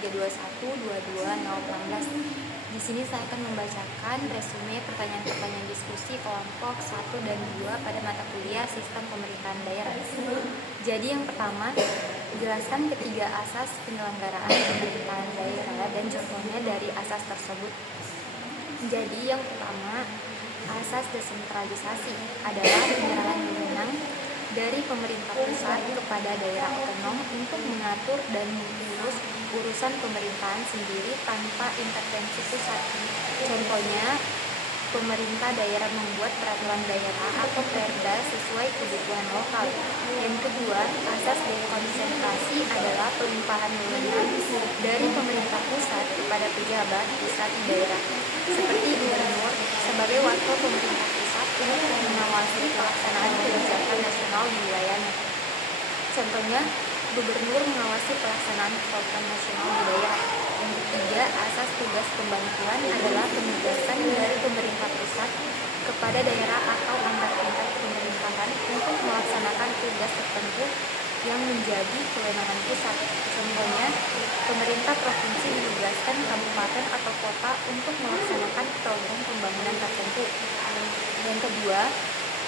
32122 Di sini saya akan membacakan resume pertanyaan-pertanyaan diskusi kelompok 1 dan 2 pada mata kuliah Sistem Pemerintahan Daerah. Jadi yang pertama, jelaskan ketiga asas penyelenggaraan pemerintahan daerah dan contohnya dari asas tersebut. Jadi yang pertama, asas desentralisasi adalah penyerahan wewenang dari pemerintah pusat kepada daerah otonom untuk mengatur dan mengurus urusan pemerintahan sendiri tanpa intervensi pusat. Contohnya, pemerintah daerah membuat peraturan daerah atau perda sesuai kebutuhan lokal. Yang kedua, asas dekonsentrasi adalah pelimpahan wewenang dari pemerintah pusat kepada pejabat pusat di daerah, seperti gubernur sebagai wakil pemerintah pusat untuk mengawasi pelaksanaan kebijakan nasional di wilayahnya. Contohnya, gubernur mengawasi pelaksanaan program nasional di daerah. Yang ketiga, asas tugas pembantuan adalah penugasan dari pemerintah pusat kepada daerah atau antar tingkat pemerintahan untuk melaksanakan tugas tertentu yang menjadi kewenangan pusat. Contohnya, pemerintah provinsi menugaskan kabupaten atau kota untuk melaksanakan program pembangunan tertentu. Yang kedua,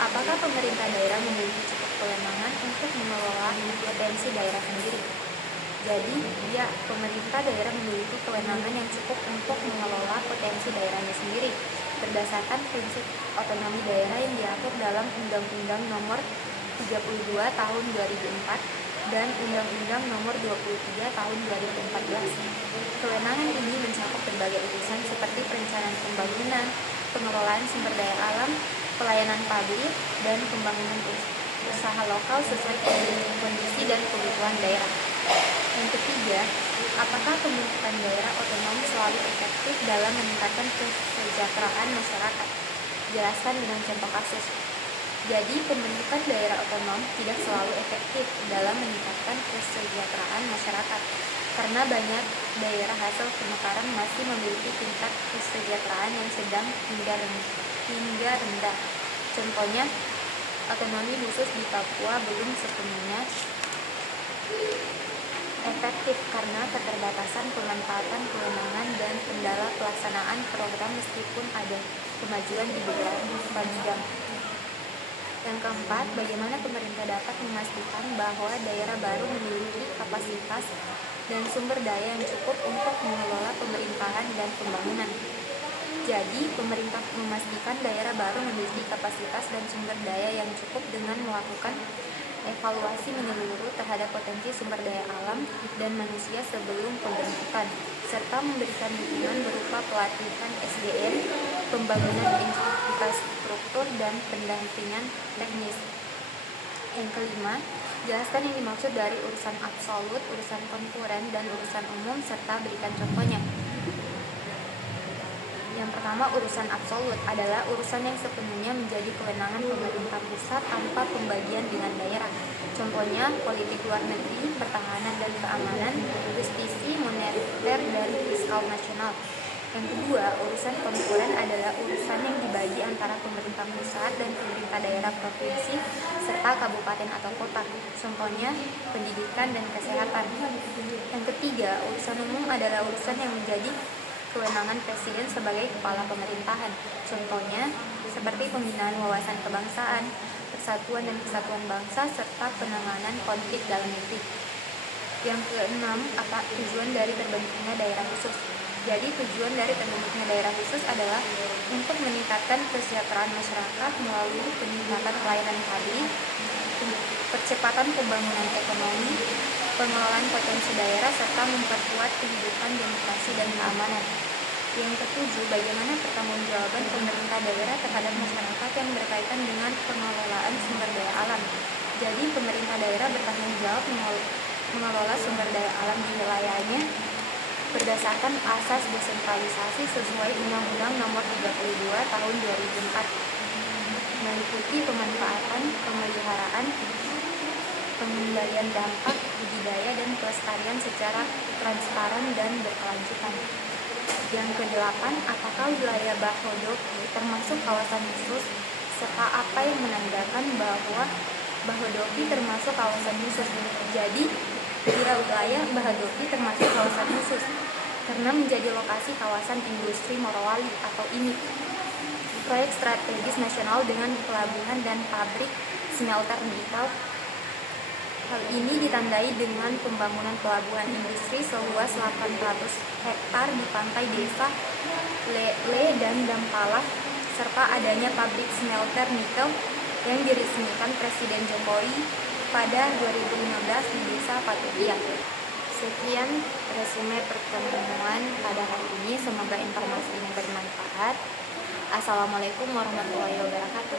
apakah pemerintah daerah memiliki cukup kewenangan untuk mengelola potensi daerah sendiri? Jadi, ya, pemerintah daerah memiliki kewenangan yang cukup untuk mengelola potensi daerahnya sendiri berdasarkan prinsip otonomi daerah yang diatur dalam Undang-Undang Nomor 32 Tahun 2004 dan Undang-Undang Nomor 23 Tahun 2014. Kewenangan ini mencakup berbagai urusan seperti perencanaan pembangunan, pengelolaan sumber daya alam, pelayanan publik, dan pembangunan usaha lokal sesuai kondisi dan kebutuhan daerah. Yang ketiga, apakah pembentukan daerah otonom selalu efektif dalam meningkatkan kesejahteraan masyarakat? Jelaskan dengan contoh kasus. Jadi, pembentukan daerah otonom tidak selalu efektif dalam meningkatkan kesejahteraan masyarakat, karena banyak daerah hasil pemekaran masih memiliki tingkat kesejahteraan yang sedang hingga rendah. Contohnya, otonomi khusus di Papua belum sepenuhnya efektif karena keterbatasan pemanfaatan kewenangan dan kendala pelaksanaan program meskipun ada kemajuan di beberapa bidang. Yang keempat, bagaimana pemerintah dapat memastikan bahwa daerah baru memiliki kapasitas dan sumber daya yang cukup untuk mengelola pemerintahan dan pembangunan. Jadi, pemerintah memastikan daerah baru memiliki kapasitas dan sumber daya yang cukup dengan melakukan evaluasi menyeluruh terhadap potensi sumber daya alam dan manusia sebelum pembentukan, serta memberikan dukungan berupa pelatihan SDM, pembangunan infrastruktur, dan pendampingan teknis. Yang kelima, jelaskan yang dimaksud dari urusan absolut, urusan konkuren, dan urusan umum, serta berikan contohnya. Yang pertama, urusan absolut adalah urusan yang sepenuhnya menjadi kewenangan pemerintah pusat tanpa pembagian dengan daerah. Contohnya, politik luar negeri, pertahanan dan keamanan, justisi, moneter, dan fiskal nasional. Yang kedua, urusan konkuren adalah urusan yang dibagi antara pemerintah pusat dan pemerintah daerah provinsi serta kabupaten atau kota. Contohnya, pendidikan dan kesehatan. Yang ketiga, urusan umum adalah urusan yang menjadi kewenangan presiden sebagai kepala pemerintahan. Contohnya, seperti pembinaan wawasan kebangsaan, persatuan dan kesatuan bangsa, serta penanganan konflik dalam negeri. Yang keenam, apa tujuan dari terbentuknya daerah khusus? Jadi, tujuan dari terbentuknya daerah khusus adalah untuk meningkatkan kesejahteraan masyarakat melalui peningkatan pelayanan publik, percepatan pembangunan ekonomi, pengelolaan potensi daerah, serta memperkuat kehidupan demokrasi dan keamanan. Yang ketujuh, bagaimana pertanggungjawaban pemerintah daerah terhadap masyarakat yang berkaitan dengan pengelolaan sumber daya alam. Jadi, pemerintah daerah bertanggung jawab mengelola sumber daya alam di wilayahnya berdasarkan asas desentralisasi sesuai Undang-Undang Nomor 32 Tahun 2004, meliputi pemanfaatan, pemeliharaan, pengendalian dampak, budidaya, dan pelestarian secara transparan dan berkelanjutan. Yang kedelapan, apakah wilayah Bahodopi termasuk kawasan khusus, serta apa yang menandakan bahwa Bahodopi termasuk kawasan khusus? Jadi, wilayah Bahodopi termasuk kawasan khusus. karena menjadi lokasi kawasan industri Morowali atau IMIP, proyek strategis nasional dengan pelabuhan dan pabrik smelter nikel. Hal ini ditandai dengan pembangunan pelabuhan industri seluas 800 hektar di pantai desa Le dan Dampala, serta adanya pabrik smelter nikel yang diresmikan Presiden Jokowi pada 2015 di Desa Patulia. Sekian resume pertemuan pada hari ini, semoga informasi ini bermanfaat. Assalamualaikum warahmatullahi wabarakatuh.